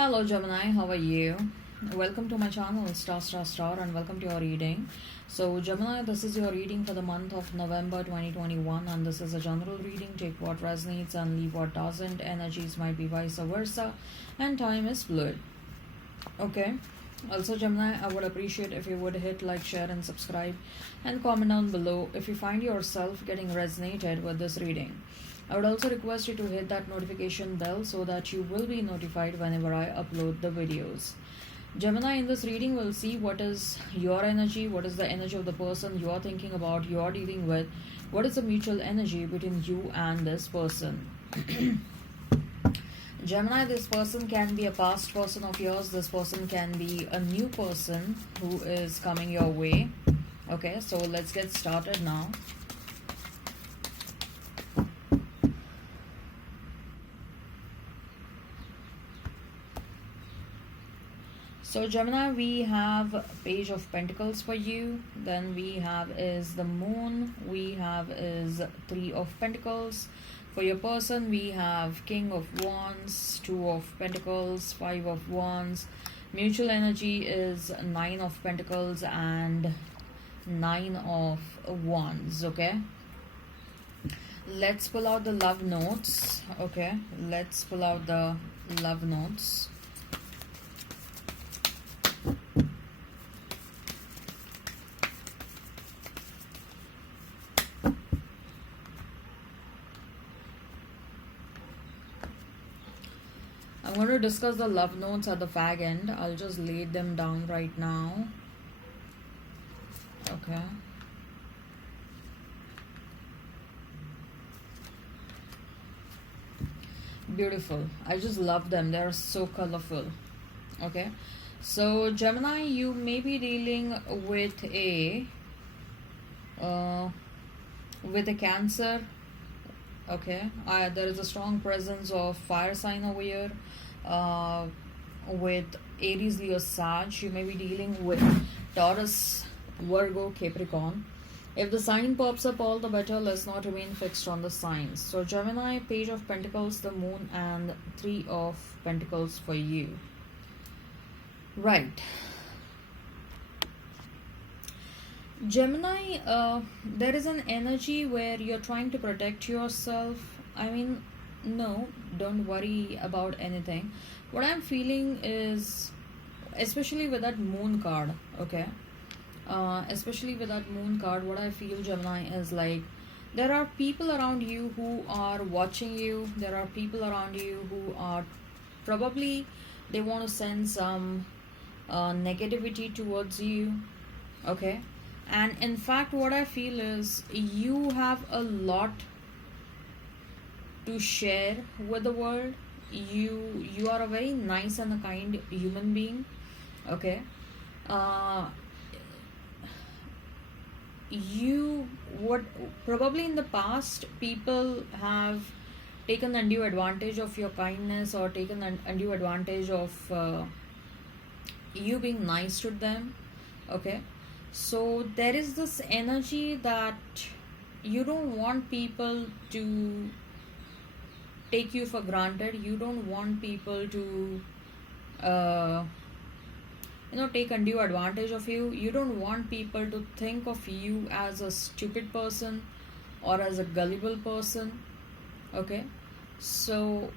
Hello Gemini, how are you? Welcome to my channel Star and welcome to your reading. So Gemini, this is your reading for the month of November 2021 and this is a general reading. Take what resonates and leave what doesn't. Energies might be vice versa and time is fluid. Okay. Also Gemini, I would appreciate if you would hit like, share and subscribe and comment down below if you find yourself getting resonated with this reading. I would also request you to hit that notification bell so that you will be notified whenever I upload the videos. Gemini, in this reading, we'll see what is your energy, what is the energy of the person you are thinking about, you are dealing with, what is the mutual energy between you and this person. Gemini, this person can be a past person of yours, this person can be a new person who is coming your way. Okay, so let's get started now. So Gemini, we have Page of Pentacles for you. Then we have is the Moon. We have is Three of Pentacles. For your person, we have King of Wands, Two of Pentacles, Five of Wands. Mutual energy is Nine of Pentacles and Nine of Wands. Okay. Let's pull out the love notes. Okay. Let's pull out the love notes. I'm going to discuss the love notes at the fag end. I'll just lay them down right now. Okay. Beautiful. I just love them. They're so colorful. Okay. So Gemini, you may be dealing with a Cancer. Okay, there is a strong presence of fire sign over here. With Aries, Leo, Sag, you may be dealing with Taurus, Virgo, Capricorn. If the sign pops up, all the better. Let's not remain fixed on the signs. So Gemini, Page of Pentacles, the Moon, and Three of Pentacles for you. Right. Gemini, there is an energy where you're trying to protect yourself. I mean, no, don't worry about anything. What I'm feeling is, especially with that Moon card, okay? Especially with that Moon card, what I feel, Gemini, is like there are people around you who are watching you. There are people around you who are probably, they want to send some negativity towards you, okay? And in fact, what I feel is you have a lot to share with the world. You are a very nice and a kind human being. Okay. You what probably in the past people have taken undue advantage of your kindness or taken undue advantage of you being nice to them. Okay. So there is this energy that you don't want people to take you for granted. You don't want people to take undue advantage of you. You don't want people to think of you as a stupid person or as a gullible person. Okay. So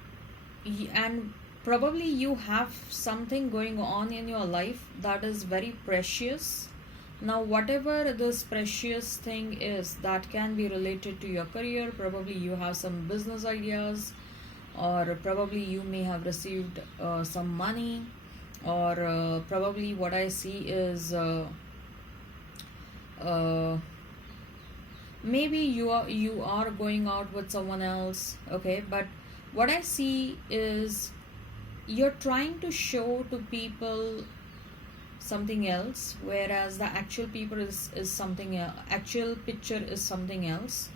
and probably you have something going on in your life that is very precious. Now, whatever this precious thing is, that can be related to your career. Probably you have some business ideas, or probably you may have received some money, or probably what I see is maybe you are going out with someone else. Okay, but what I see is you're trying to show to people something else, whereas the actual people is something else. Actual picture is something else.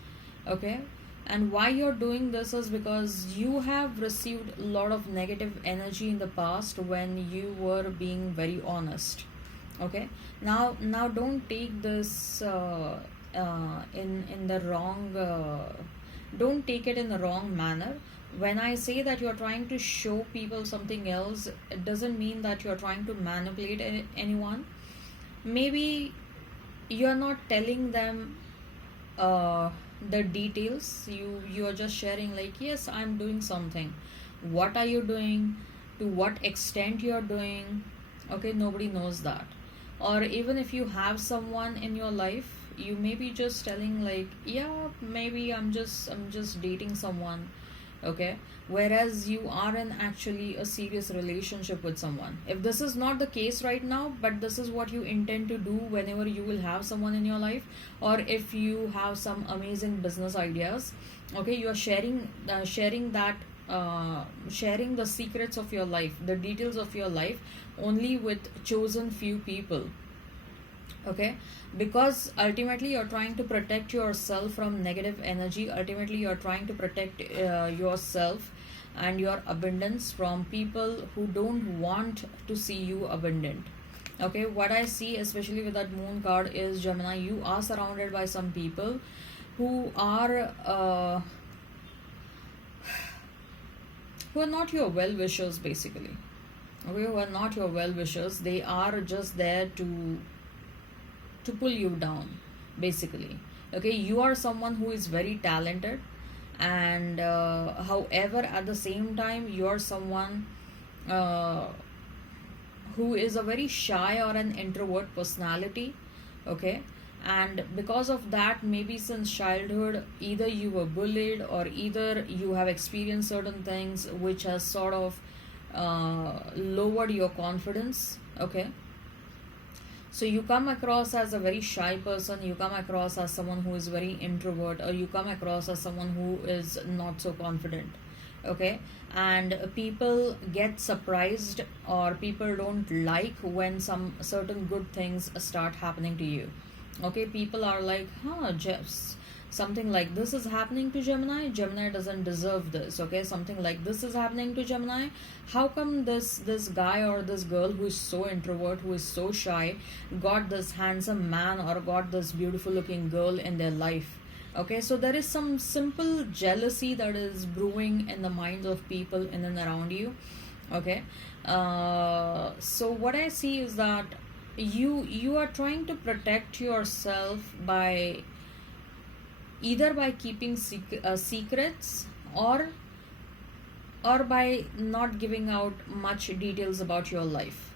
Okay, and why you're doing this is because you have received a lot of negative energy in the past when you were being very honest. Okay, now don't take this in the wrong don't take it in the wrong manner. When I say that you're trying to show people something else, it doesn't mean that you're trying to manipulate anyone. Maybe you're not telling them the details. You're just sharing like, yes, I'm doing something. What are you doing? To what extent you're doing? Okay, nobody knows that. Or even if you have someone in your life, you may be just telling like, yeah, maybe I'm just dating someone. Okay, whereas you are in actually a serious relationship with someone. If this is not the case right now, but this is what you intend to do whenever you will have someone in your life, or if you have some amazing business ideas, okay, you are sharing the secrets of your life, the details of your life, only with chosen few people. Okay, because ultimately you're trying to protect yourself from negative energy. Ultimately you're trying to protect yourself and your abundance from people who don't want to see you abundant. Okay, what I see, especially with that moon card, is Gemini, you are surrounded by some people who are not your well wishers, basically. Okay, who are not your well wishers. They are just there to pull you down, basically. Okay, you are someone who is very talented, and however, at the same time, you are someone uh, who is a very shy or an introvert personality. Okay, and because of that, maybe since childhood, either you were bullied, or either you have experienced certain things which has sort of lowered your confidence. Okay, so you come across as a very shy person, you come across as someone who is very introvert, or you come across as someone who is not so confident. Okay, and people get surprised, or people don't like when some certain good things start happening to you. Okay, people are like, huh, Jeffs, something like this is happening to Gemini. Gemini doesn't deserve this. Okay, something like this is happening to Gemini. How come this guy or this girl who is so introvert, who is so shy, got this handsome man or got this beautiful looking girl in their life? Okay, so there is some simple jealousy that is brewing in the minds of people in and around you. Okay, so what I see is that you are trying to protect yourself by either by keeping secrets, or by not giving out much details about your life.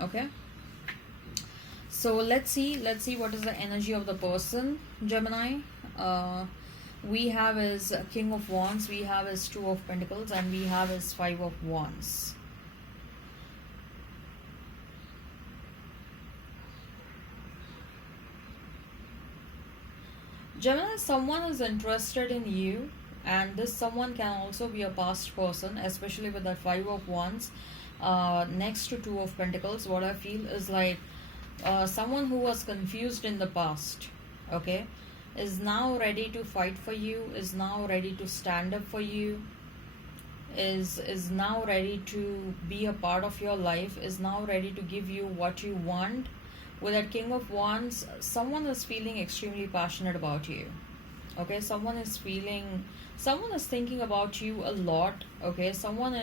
Okay, so let's see what is the energy of the person, Gemini. uh, we have his King of Wands, we have his Two of Pentacles, and we have his Five of Wands. Gemini, someone is interested in you, and this someone can also be a past person, especially with that Five of Wands next to Two of Pentacles. What I feel is like someone who was confused in the past, okay, is now ready to fight for you, is now ready to stand up for you, is now ready to be a part of your life, is now ready to give you what you want. With that King of Wands, someone is feeling extremely passionate about you. Okay, someone is thinking about you a lot. Okay, someone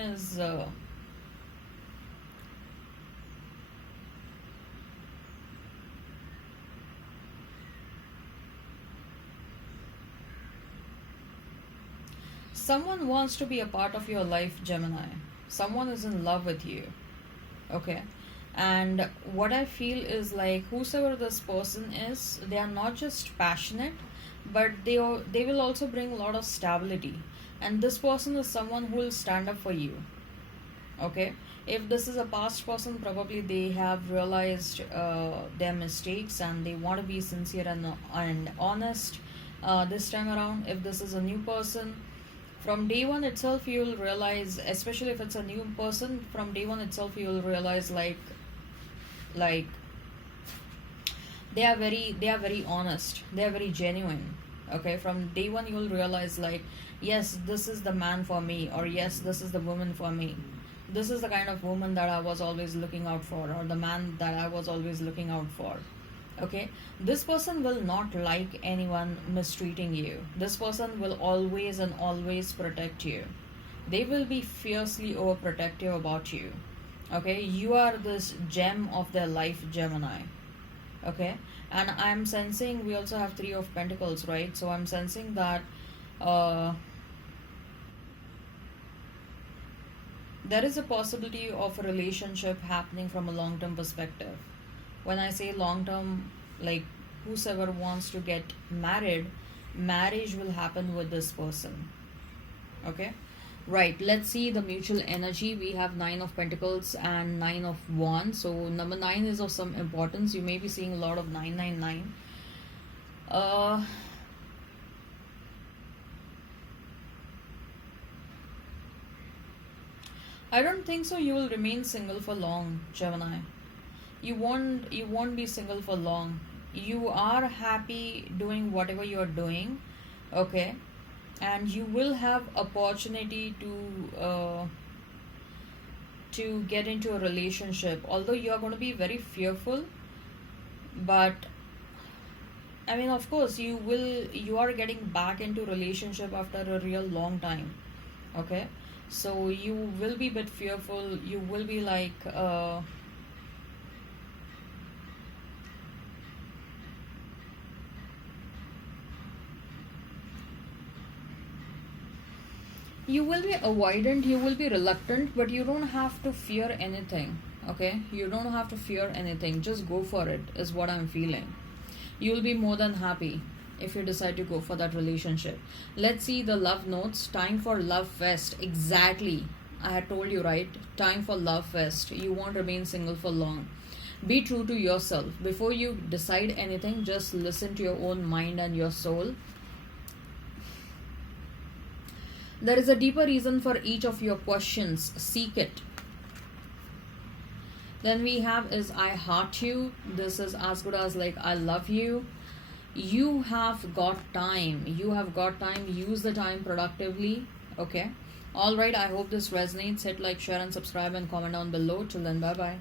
wants to be a part of your life, Gemini. Someone is in love with you. Okay, and what I feel is like whosoever this person is, they are not just passionate, but they will also bring a lot of stability. And this person is someone who will stand up for you. Okay, if this is a past person, probably they have realized their mistakes, and they want to be sincere and honest this time around. If this is a new person, from day one itself you will realize, especially if it's a new person, from day one itself you will realize like they are very honest, they are very genuine. Okay, from day one you will realize like, yes, this is the man for me, or yes, this is the woman for me. This is the kind of woman that I was always looking out for, or the man that I was always looking out for. Okay, this person will not like anyone mistreating you. This person will always and always protect you. They will be fiercely overprotective about you. Okay, you are this gem of their life, Gemini. Okay, and I'm sensing we also have Three of Pentacles, right? So I'm sensing that uh, there is a possibility of a relationship happening from a long term perspective. When I say long term, like whosoever wants to get married, marriage will happen with this person. Okay, right, let's see the mutual energy. We have Nine of Pentacles and Nine of Wands. So number 9 is of some importance. You may be seeing a lot of 999. uh I don't think so you will remain single for long, Gemini. You won't be single for long. You are happy doing whatever you are doing. Okay, and you will have opportunity to get into a relationship, although you are going to be very fearful. But I mean, of course, you are getting back into relationship after a real long time. Okay, so you will be a bit fearful. You will be like you will be avoidant, you will be reluctant, but you don't have to fear anything. Okay, you don't have to fear anything, just go for it, is what I'm feeling. You'll be more than happy if you decide to go for that relationship. Let's see the love notes. Time for love fest. Exactly, I had told you, right? Time for love fest. You won't remain single for long. Be true to yourself. Before you decide anything, just listen to your own mind and your soul. There is a deeper reason for each of your questions. Seek it. Then we have is I heart you. This is as good as like I love you. You have got time. You have got time. Use the time productively. Okay. All right. I hope this resonates. Hit like, share, and subscribe and comment down below. Till then, bye bye.